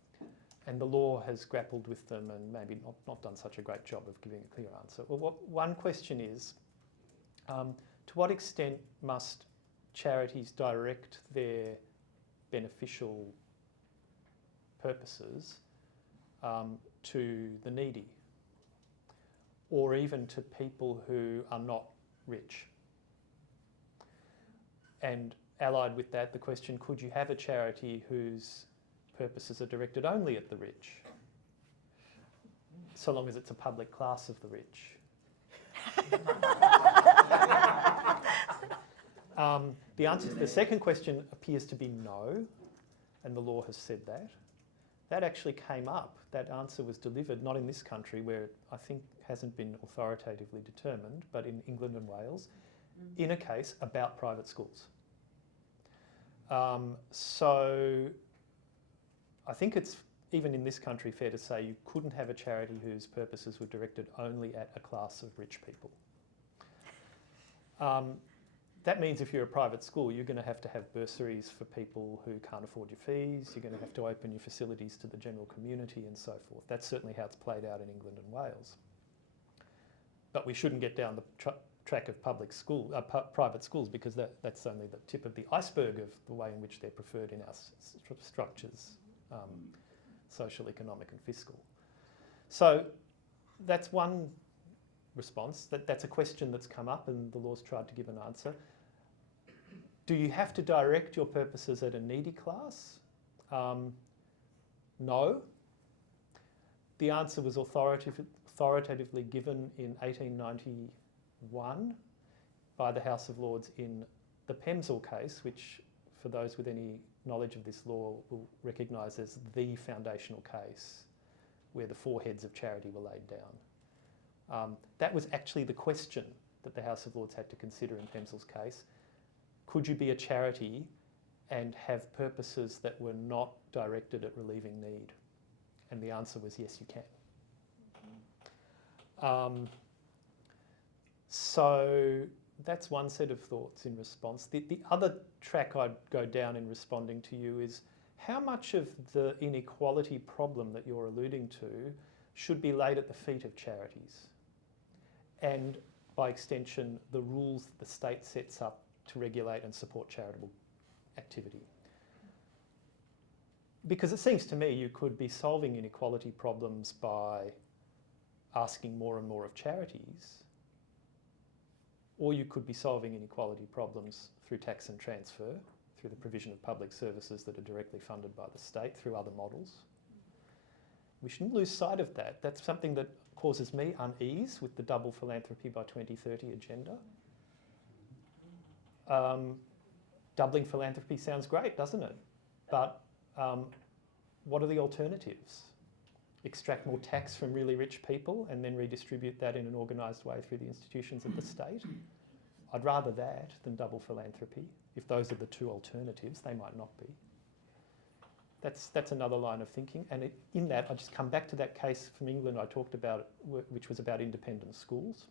and the law has grappled with them and maybe not done such a great job of giving a clear answer. Well, one question is, to what extent must charities direct their beneficial purposes to the needy, or even to people who are not rich? And allied with that, the question, could you have a charity whose purposes are directed only at the rich, so long as it's a public class of the rich? The answer to the second question appears to be no, and the law has said that. That actually came up. That answer was delivered, not in this country, where it, I think, hasn't been authoritatively determined, but in England and Wales, in a case about private schools. So I think it's, even in this country, fair to say you couldn't have a charity whose purposes were directed only at a class of rich people. That means if you're a private school, you're going to have bursaries for people who can't afford your fees. You're going to have to open your facilities to the general community and so forth. That's certainly how it's played out in England and Wales. But we shouldn't get down the track of private schools, because that's only the tip of the iceberg of the way in which they're preferred in our structures, social, economic and fiscal. So that's one response. That's a question that's come up and the law's tried to give an answer. Do you have to direct your purposes at a needy class? No. The answer was authoritatively given in 1891 by the House of Lords in the Pemsel case, which, for those with any knowledge of this law, will recognise as the foundational case where the four heads of charity were laid down. That was actually the question that the House of Lords had to consider in Pemsel's case. Could you be a charity and have purposes that were not directed at relieving need? And the answer was yes, you can. So that's one set of thoughts in response. The other track I'd go down in responding to you is, how much of the inequality problem that you're alluding to should be laid at the feet of charities? And by extension, the rules that the state sets up to regulate and support charitable activity. Because it seems to me you could be solving inequality problems by asking more and more of charities, or you could be solving inequality problems through tax and transfer, through the provision of public services that are directly funded by the state, through other models. We shouldn't lose sight of that. That's something that causes me unease with the double philanthropy by 2030 agenda. Doubling philanthropy sounds great, doesn't it? But what are the alternatives? Extract more tax from really rich people and then redistribute that in an organised way through the institutions of the state? I'd rather that than double philanthropy. If those are the two alternatives, they might not be. That's another line of thinking. And in that, I just come back to that case from England I talked about, which was about independent schools.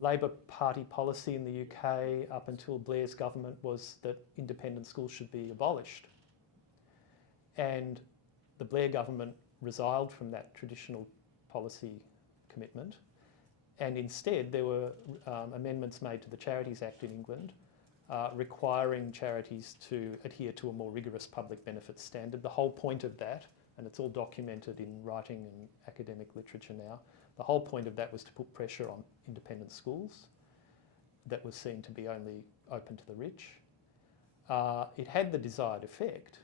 Labor Party policy in the UK up until Blair's government was that independent schools should be abolished. And the Blair government resiled from that traditional policy commitment, and instead there were amendments made to the Charities Act in England requiring charities to adhere to a more rigorous public benefits standard. The whole point of that, and it's all documented in writing and academic literature now, the whole point of that was to put pressure on independent schools that was seen to be only open to the rich. It had the desired effect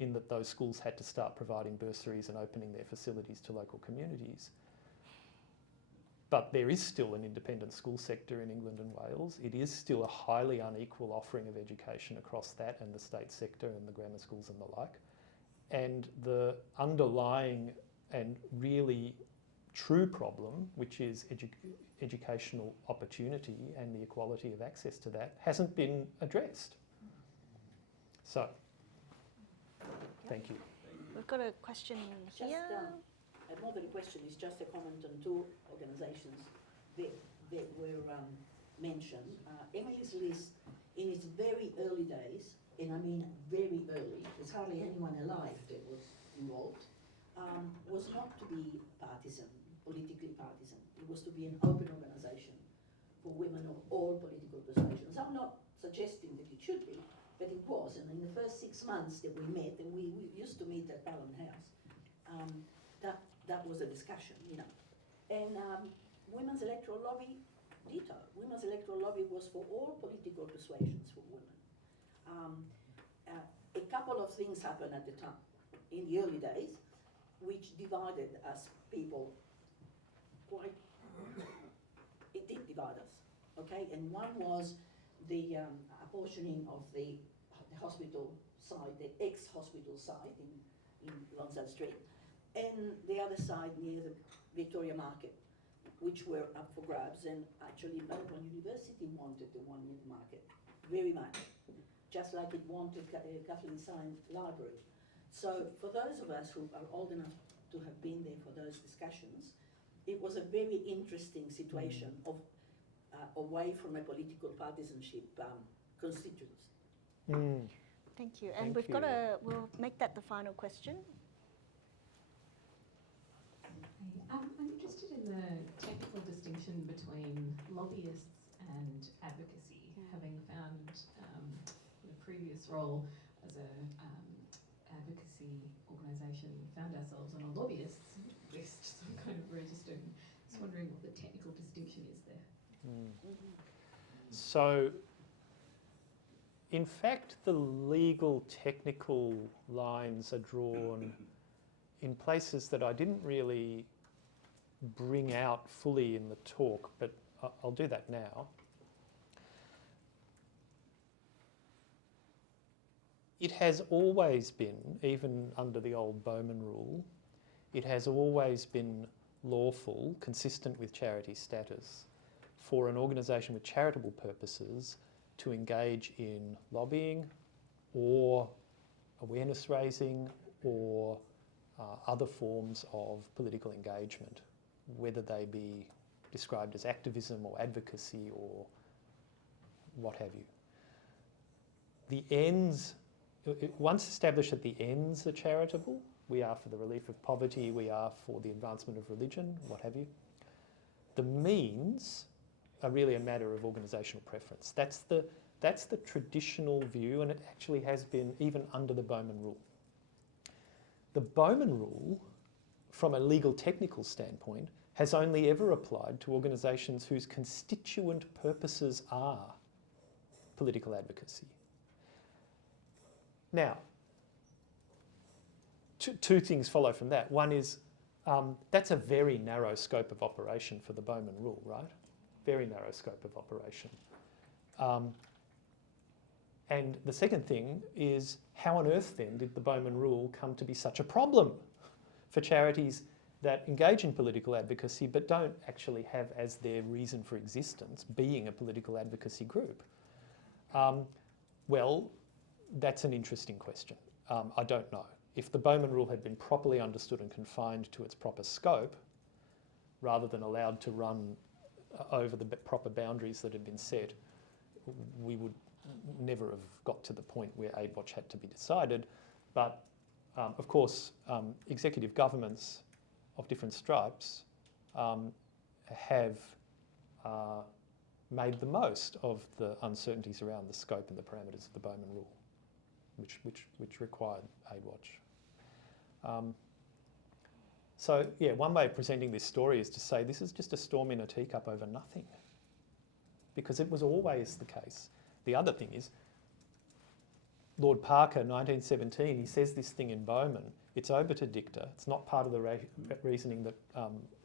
in that those schools had to start providing bursaries and opening their facilities to local communities. But there is still an independent school sector in England and Wales. It is still a highly unequal offering of education across that and the state sector and the grammar schools and the like. And the underlying and really true problem, which is educational opportunity and the equality of access to that, hasn't been addressed. So, thank you. We've got a question here. More than a question, it's just a comment on two organisations that were mentioned. Emily's List, in its very early days, and I mean very early, there's hardly anyone alive that was involved, was not to be partisan, politically partisan. It was to be an open organisation for women of all political persuasions. I'm not suggesting that it should be, but it was. And in the first 6 months that we met, and we used to meet at Parliament House, that was a discussion, you know. And Women's Electoral Lobby, ditto. Women's Electoral Lobby was for all political persuasions for women. A couple of things happened at the time, in the early days, which divided us people quite, it did divide us, okay? And one was the apportioning of the hospital side, the ex-hospital side in Lonsdale Street, and the other side near the Victoria Market, which were up for grabs. And actually Melbourne University wanted the one near the market very much, just like it wanted Kathleen Syme Library. So for those of us who are old enough to have been there for those discussions, it was a very interesting situation of away from a political partisanship constituency. Thank you. And Thank we'll make that the final question. I'm interested in the technical distinction between lobbyists and advocacy. Having found in a previous role as a advocacy organisation, found ourselves on a lobbyists list, some kind of register. Just wondering what the technical distinction is there. So, in fact, the legal technical lines are drawn in places that I didn't really bring out fully in the talk, but I'll do that now. It has always been, even under the old Bowman rule, it has always been lawful, consistent with charity status, for an organisation with charitable purposes to engage in lobbying or awareness raising or other forms of political engagement, whether they be described as activism or advocacy or what have you. The ends, once established that the ends are charitable, we are for the relief of poverty, we are for the advancement of religion, what have you. The means are really a matter of organisational preference. That's the traditional view, and it actually has been even under the Bowman rule. The Bowman rule, from a legal technical standpoint, has only ever applied to organisations whose constituent purposes are political advocacy. Now, two things follow from that. One is that's a very narrow scope of operation for the Bowman rule, right? Very narrow scope of operation. And the second thing is, how on earth then did the Bowman rule come to be such a problem for charities that engage in political advocacy but don't actually have as their reason for existence being a political advocacy group? Well, that's an interesting question. I don't know. If the Bowman rule had been properly understood and confined to its proper scope, rather than allowed to run over the proper boundaries that had been set, we would never have got to the point where Aid Watch had to be decided. But Of course, executive governments of different stripes have made the most of the uncertainties around the scope and the parameters of the Bowman Rule, which required aid watch. So yeah, one way of presenting this story is to say this is just a storm in a teacup over nothing, because it was always the case. The other thing is, Lord Parker, 1917, he says this thing in Bowman, it's obiter dicta, it's not part of the reasoning that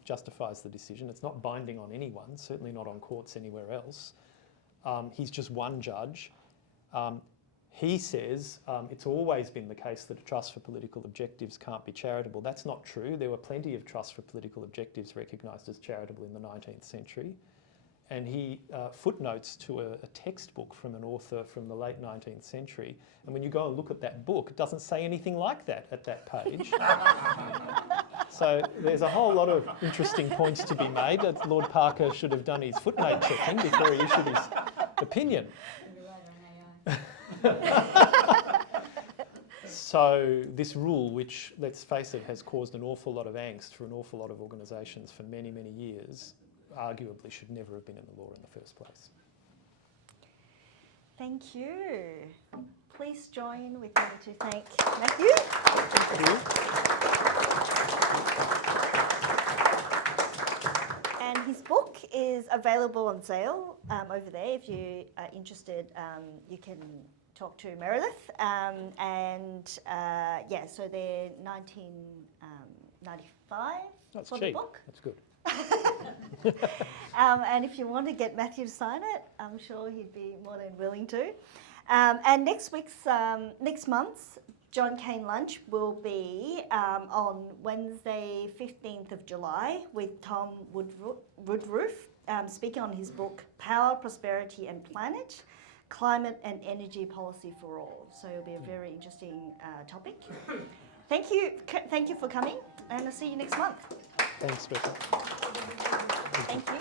justifies the decision, it's not binding on anyone, certainly not on courts anywhere else. He's just one judge. He says it's always been the case that a trust for political objectives can't be charitable. That's not true. There were plenty of trusts for political objectives recognised as charitable in the 19th century. And he footnotes to a textbook from an author from the late 19th century. And when you go and look at that book, it doesn't say anything like that at that page. So there's a whole lot of interesting points to be made. Lord Parker should have done his footnote checking before he issued his opinion. So this rule, which, let's face it, has caused an awful lot of angst for an awful lot of organisations for many, many years, arguably should never have been in the law in the first place. Thank you. Please join with me to thank Matthew. Thank you. And his book is available on sale over there. If you are interested, you can talk to Meredith. Yeah, so they're $19.95 That's for cheap. the book. That's good. And if you want to get Matthew to sign it, I'm sure he'd be more than willing to. And next month's John Cain Lunch will be on Wednesday, 15th of July, with Tom Woodroof, speaking on his book, Power, Prosperity and Planet, Climate and Energy Policy for All. So it'll be a very interesting topic. Thank you for coming, and I'll see you next month. Thanks, Rebecca. Thank you.